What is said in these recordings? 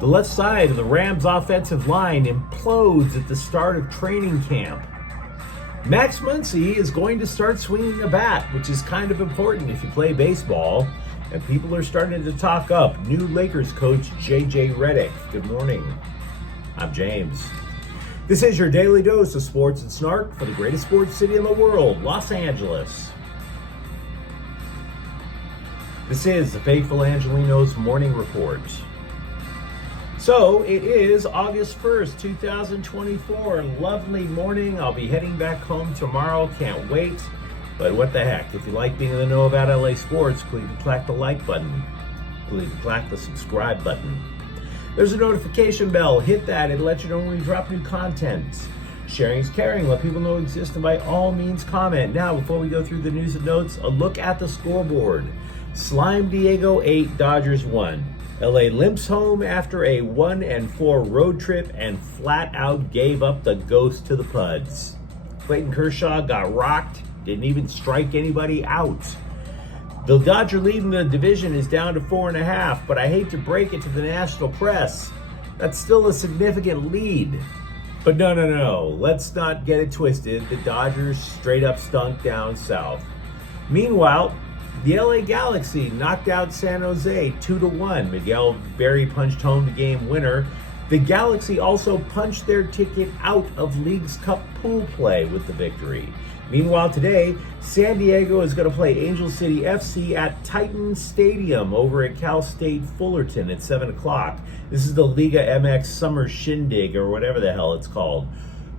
The left side of the Rams' offensive line implodes at the start of training camp. Max Muncy is going to start swinging a bat, which is kind of important if you play baseball. And people are starting to talk up new Lakers coach JJ Redick. Good morning. I'm James. This is your daily dose of sports and snark for the greatest sports city in the world, Los Angeles. This is the faithful Angelenos morning report. So it is August 1st, 2024. Lovely morning. I'll be heading back home tomorrow. Can't wait. But what the heck? If you like being in the know about LA sports, please click the like button. Please click the subscribe button. There's a notification bell. Hit that. It'll let you know when we drop new content. Sharing is caring. Let people know it exists, and by all means comment. Now, before we go through the news and notes, a look at the scoreboard. Slime Diego 8, Dodgers 1. LA limps home after a 1-4 road trip and flat out gave up the ghost to the Puds. Clayton Kershaw got rocked, didn't even strike anybody out. The Dodger lead in the division is down to 4.5, but I hate to break it to the national press. That's still a significant lead. But no. Let's not get it twisted. The Dodgers straight up stunk down south. Meanwhile, the LA Galaxy knocked out San Jose 2-1. Miguel Berry punched home the game winner. The Galaxy also punched their ticket out of League's Cup pool play with the victory. Meanwhile, today, San Diego is going to play Angel City FC at Titan Stadium over at Cal State Fullerton at 7 o'clock. This is the Liga MX Summer Shindig or whatever the hell it's called.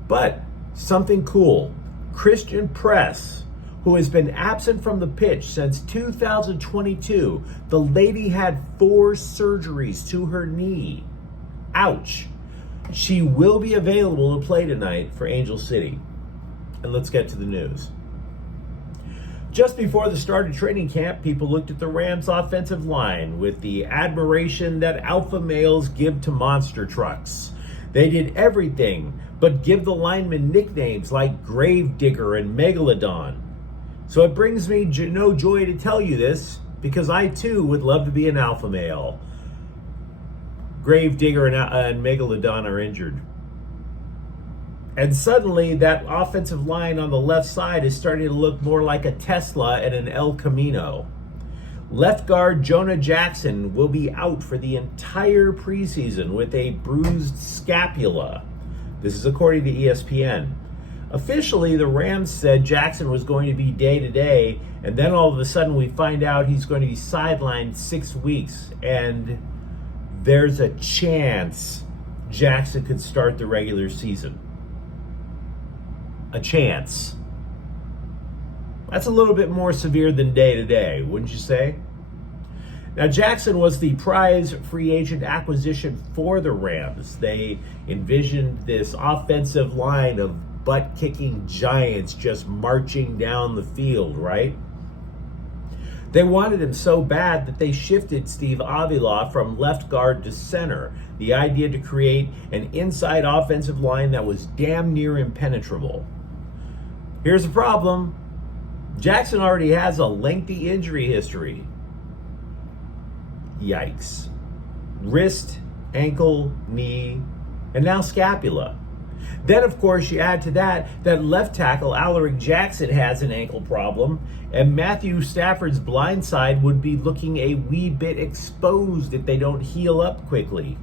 But something cool. Christian Press, who has been absent from the pitch since 2022. The lady had 4 surgeries to her knee. Ouch. She will be available to play tonight for Angel City. And let's get to the news. Just before the start of training camp, people looked at the Rams' offensive line with the admiration that alpha males give to monster trucks. They did everything but give the linemen nicknames like Gravedigger and Megalodon. So it brings me no joy to tell you this, because I too would love to be an alpha male. Gravedigger and Megalodon are injured. And suddenly that offensive line on the left side is starting to look more like a Tesla and an El Camino. Left guard Jonah Jackson will be out for the entire preseason with a bruised scapula. This is according to ESPN. Officially, the Rams said Jackson was going to be day-to-day, and then all of a sudden we find out he's going to be sidelined 6 weeks, and there's a chance Jackson could start the regular season. A chance. That's a little bit more severe than day-to-day, wouldn't you say? Now, Jackson was the prize free agent acquisition for the Rams. They envisioned this offensive line of butt-kicking giants just marching down the field, right? They wanted him so bad that they shifted Steve Avila from left guard to center. The idea to create an inside offensive line that was damn near impenetrable. Here's the problem. Jackson already has a lengthy injury history. Yikes. Wrist, ankle, knee, and now scapula. Then, of course, you add to that left tackle Alaric Jackson has an ankle problem, and Matthew Stafford's blind side would be looking a wee bit exposed if they don't heal up quickly.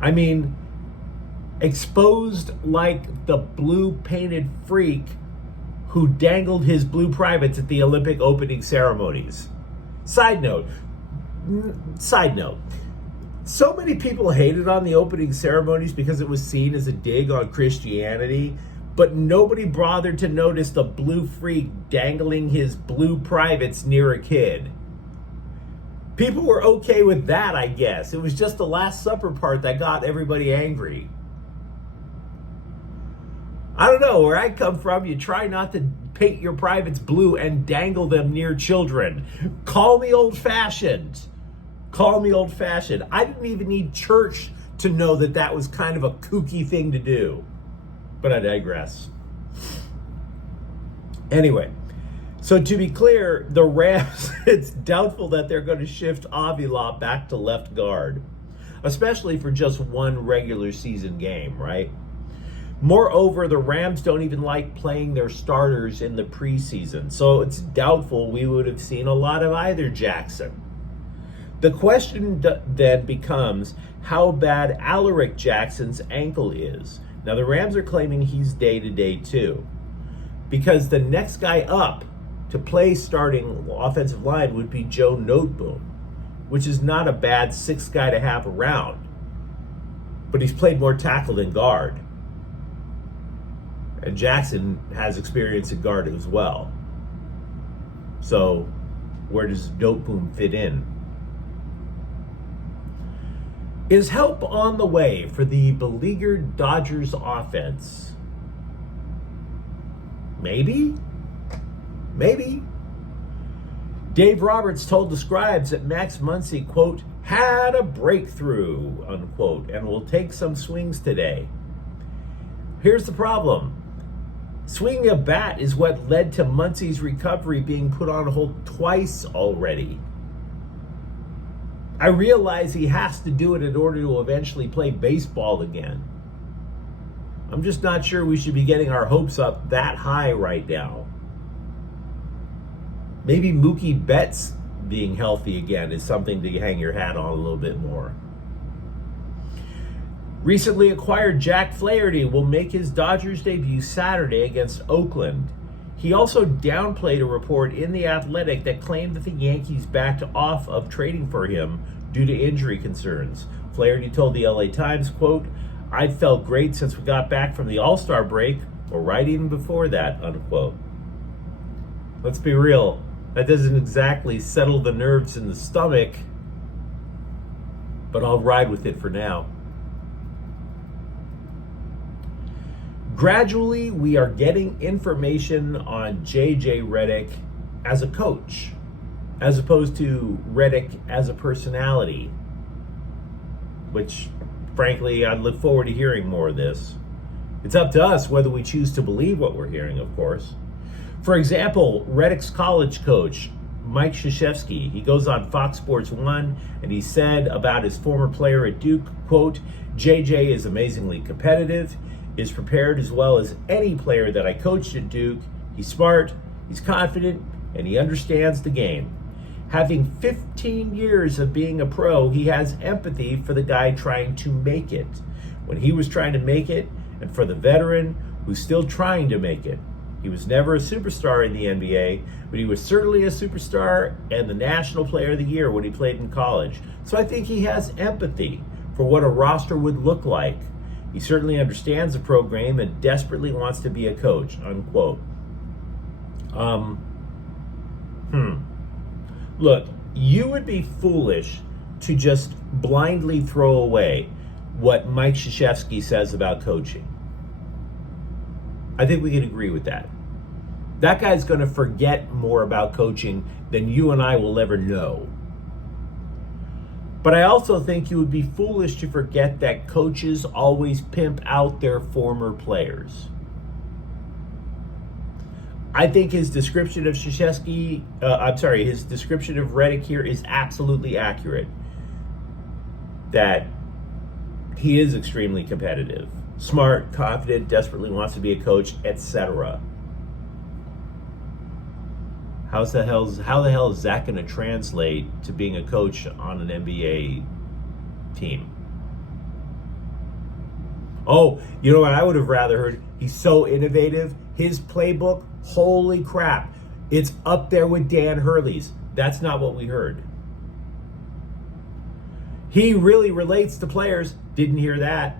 I mean, exposed like the blue painted freak who dangled his blue privates at the Olympic opening ceremonies. Side note. So many people hated on the opening ceremonies because it was seen as a dig on Christianity, but nobody bothered to notice the blue freak dangling his blue privates near a kid. People were okay with that, I guess. It was just the Last Supper part that got everybody angry. I don't know, where I come from, you try not to paint your privates blue and dangle them near children. Call me old-fashioned. I didn't even need church to know that that was kind of a kooky thing to do. But I digress. Anyway, so to be clear, the Rams, it's doubtful that they're going to shift Avila back to left guard. especially for just one regular season game, right? Moreover, the Rams don't even like playing their starters in the preseason, so it's doubtful we would have seen a lot of either Jackson. The question then becomes how bad Alaric Jackson's ankle is. Now, the Rams are claiming he's day-to-day too, because the next guy up to play starting offensive line would be Joe Noteboom, which is not a bad sixth guy to have around, but he's played more tackle than guard. And Jackson has experience at guard as well. So where does Noteboom fit in? Is help on the way for the beleaguered Dodgers offense? Maybe. Dave Roberts told the Scribes that Max Muncy, quote, had a breakthrough, unquote, and will take some swings today. Here's the problem. Swinging a bat is what led to Muncy's recovery being put on hold twice already. I realize he has to do it in order to eventually play baseball again. I'm just not sure we should be getting our hopes up that high right now. Maybe Mookie Betts being healthy again is something to hang your hat on a little bit more. Recently acquired Jack Flaherty will make his Dodgers debut Saturday against Oakland. He also downplayed a report in The Athletic that claimed that the Yankees backed off of trading for him due to injury concerns. Flaherty told the LA Times, quote, "I felt great since we got back from the All-Star break, or right even before that," unquote. Let's be real, that doesn't exactly settle the nerves in the stomach, but I'll ride with it for now. Gradually, we are getting information on JJ Redick as a coach, as opposed to Redick as a personality, which, frankly, I look forward to hearing more of this. It's up to us whether we choose to believe what we're hearing, of course. For example, Redick's college coach, Mike Krzyzewski, he goes on Fox Sports 1, and he said about his former player at Duke, quote, "JJ is amazingly competitive, is prepared as well as any player that I coached at Duke. He's smart, he's confident, and he understands the game. Having 15 years of being a pro, he has empathy for the guy trying to make it when he was trying to make it, and for the veteran who's still trying to make it. He was never a superstar in the NBA, but he was certainly a superstar and the National Player of the Year when he played in college. So I think he has empathy for what a roster would look like. He certainly understands the program and desperately wants to be a coach," unquote. Look, you would be foolish to just blindly throw away what Mike Krzyzewski says about coaching. I think we can agree with that. That guy's going to forget more about coaching than you and I will ever know. But I also think you would be foolish to forget that coaches always pimp out their former players. I think his description of his description of Redick here is absolutely accurate. That he is extremely competitive, smart, confident, desperately wants to be a coach, etc. How the hell is that going to translate to being a coach on an NBA team? Oh, you know what I would have rather heard? He's so innovative. His playbook, holy crap, it's up there with Dan Hurley's. That's not what we heard. He really relates to players. Didn't hear that.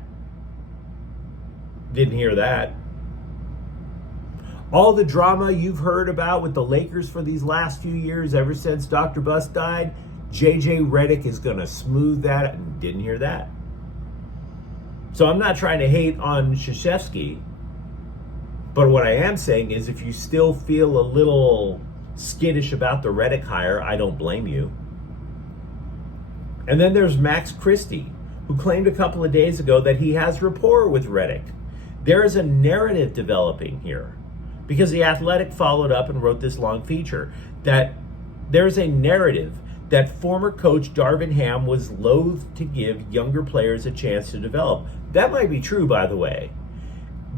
All the drama you've heard about with the Lakers for these last few years, ever since Dr. Buss died, JJ Redick is going to smooth that. Didn't hear that. So I'm not trying to hate on Krzyzewski, but what I am saying is if you still feel a little skittish about the Redick hire, I don't blame you. And then there's Max Christie, who claimed a couple of days ago that he has rapport with Redick. There is a narrative developing here, because The Athletic followed up and wrote this long feature, that there's a narrative that former coach Darvin Ham was loath to give younger players a chance to develop. That might be true, by the way.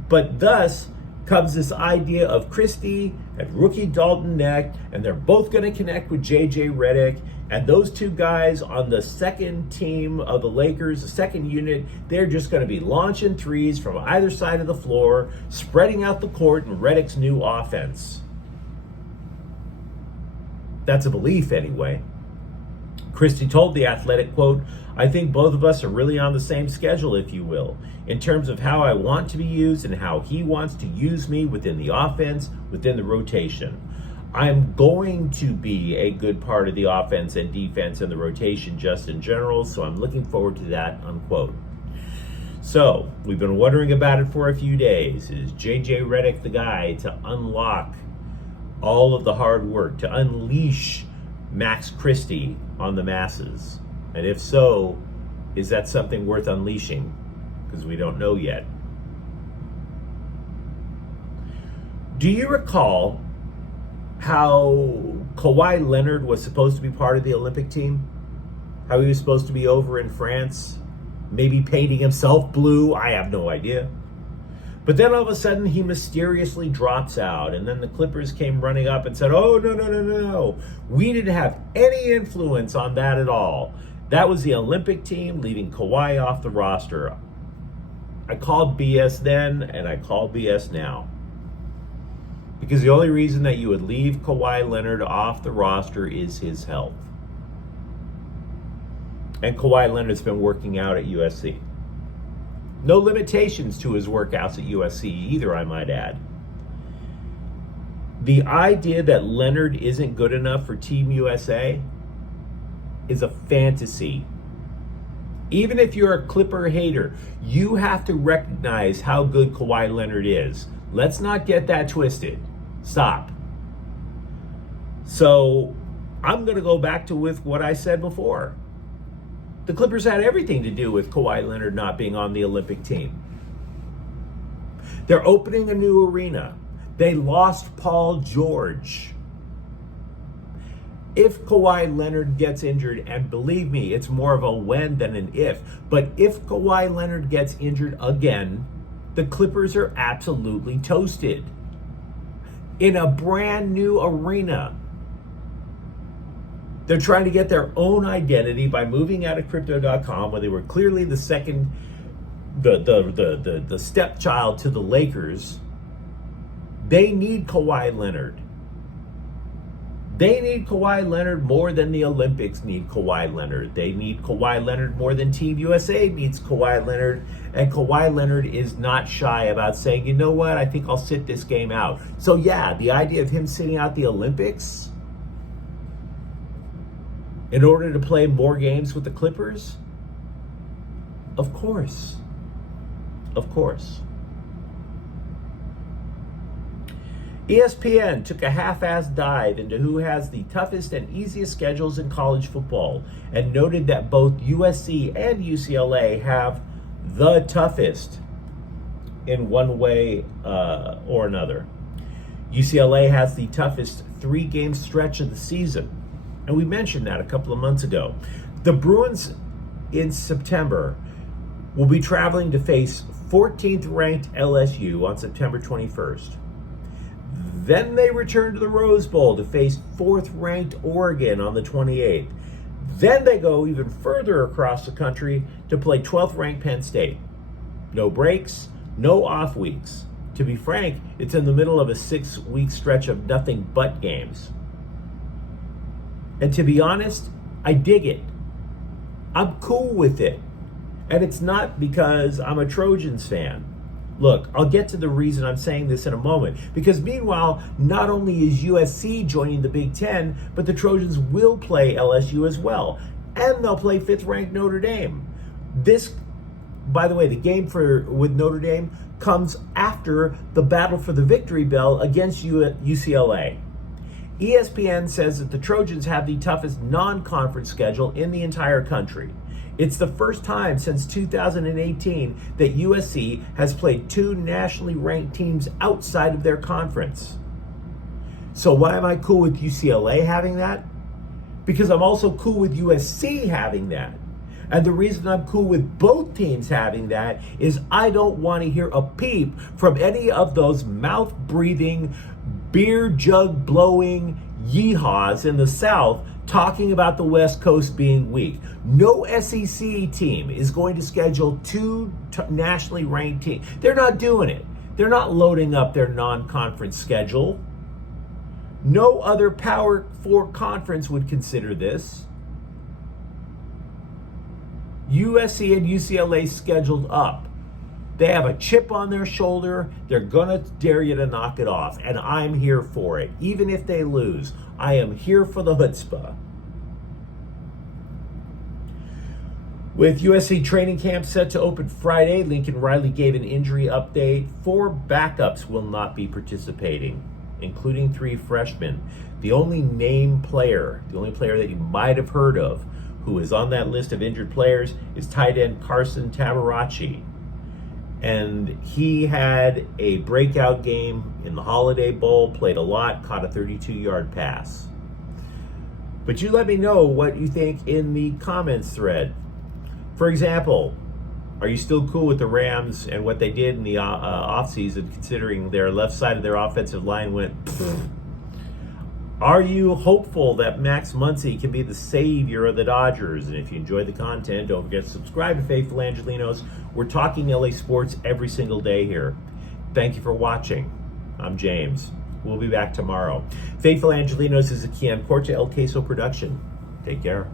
But thus comes this idea of Christie and rookie Dalton Neck, and they're both going to connect with JJ Redick. And those two guys on the second team of the Lakers, the second unit, they're just going to be launching threes from either side of the floor, spreading out the court in Redick's new offense. That's a belief anyway. Christie told The Athletic, quote, "I think both of us are really on the same schedule, if you will, in terms of how I want to be used and how he wants to use me within the offense, within the rotation. I'm going to be a good part of the offense and defense and the rotation just in general, so I'm looking forward to that," unquote. So, we've been wondering about it for a few days. Is JJ Redick the guy to unlock all of the hard work, to unleash Max Christie on the masses? And if so, is that something worth unleashing? Because we don't know yet. Do you recall how Kawhi Leonard was supposed to be part of the Olympic team? How he was supposed to be over in France, maybe painting himself blue? I have no idea. But then all of a sudden he mysteriously drops out, and then the Clippers came running up and said, "Oh, no. We didn't have any influence on that at all. That was the Olympic team leaving Kawhi off the roster." I called BS then, and I call BS now. Because the only reason that you would leave Kawhi Leonard off the roster is his health. And Kawhi Leonard's been working out at USC. No limitations to his workouts at USC either, I might add. The idea that Leonard isn't good enough for Team USA is a fantasy. Even if you're a Clipper hater, you have to recognize how good Kawhi Leonard is. Let's not get that twisted. Stop. So I'm going to go back to with what I said before. The Clippers had everything to do with Kawhi Leonard not being on the Olympic team. They're opening a new arena. They lost Paul George. If Kawhi Leonard gets injured, and believe me, it's more of a when than an if, but if Kawhi Leonard gets injured again, the Clippers are absolutely toasted. In a brand new arena. They're trying to get their own identity by moving out of Crypto.com, where they were clearly the second, the stepchild to the Lakers. They need Kawhi Leonard. They need Kawhi Leonard more than the Olympics need Kawhi Leonard. They need Kawhi Leonard more than Team USA needs Kawhi Leonard. And Kawhi Leonard is not shy about saying, you know what, I think I'll sit this game out. So yeah, the idea of him sitting out the Olympics in order to play more games with the Clippers? Of course. Of course. ESPN took a half-assed dive into who has the toughest and easiest schedules in college football and noted that both USC and UCLA have the toughest in one way or another. UCLA has the toughest 3-game stretch of the season, and we mentioned that a couple of months ago. The Bruins in September will be traveling to face 14th ranked LSU on September 21st. Then they return to the Rose Bowl to face 4th-ranked Oregon on the 28th. Then they go even further across the country to play 12th-ranked Penn State. No breaks, no off weeks. To be frank, it's in the middle of a 6-week stretch of nothing but games. And to be honest, I dig it. I'm cool with it. And it's not because I'm a Trojans fan. Look, I'll get to the reason I'm saying this in a moment. Because meanwhile, not only is USC joining the Big Ten, but the Trojans will play LSU as well. And they'll play 5th-ranked Notre Dame. This, by the way, the game with Notre Dame comes after the battle for the victory bell against UCLA. ESPN says that the Trojans have the toughest non-conference schedule in the entire country. It's the first time since 2018 that USC has played 2 nationally ranked teams outside of their conference. So why am I cool with UCLA having that? because I'm also cool with USC having that. And the reason I'm cool with both teams having that is I don't want to hear a peep from any of those mouth-breathing, beer jug-blowing yeehaws in the South talking about the West Coast being weak. No SEC team is going to schedule two nationally ranked teams. They're not doing it. They're not loading up their non-conference schedule. No other Power 4 conference would consider this. USC and UCLA scheduled up. They have a chip on their shoulder. They're going to dare you to knock it off. And I'm here for it. Even if they lose, I am here for the chutzpah. With USC training camp set to open Friday, Lincoln Riley gave an injury update. 4 backups will not be participating, including 3 freshmen. The only named player, the only player that you might have heard of who is on that list of injured players is tight end Carson Tamarachi. And he had a breakout game in the Holiday Bowl, played a lot, caught a 32-yard pass. But you let me know what you think in the comments thread. For example, are you still cool with the Rams and what they did in the offseason, considering their left side of their offensive line went pfft? Are you hopeful that Max Muncy can be the savior of the Dodgers? And if you enjoyed the content, don't forget to subscribe to Faithful Angelenos. We're talking LA sports every single day here. Thank you for watching. I'm James. We'll be back tomorrow. Faithful Angelenos is a Kian Corte El Queso production. Take care.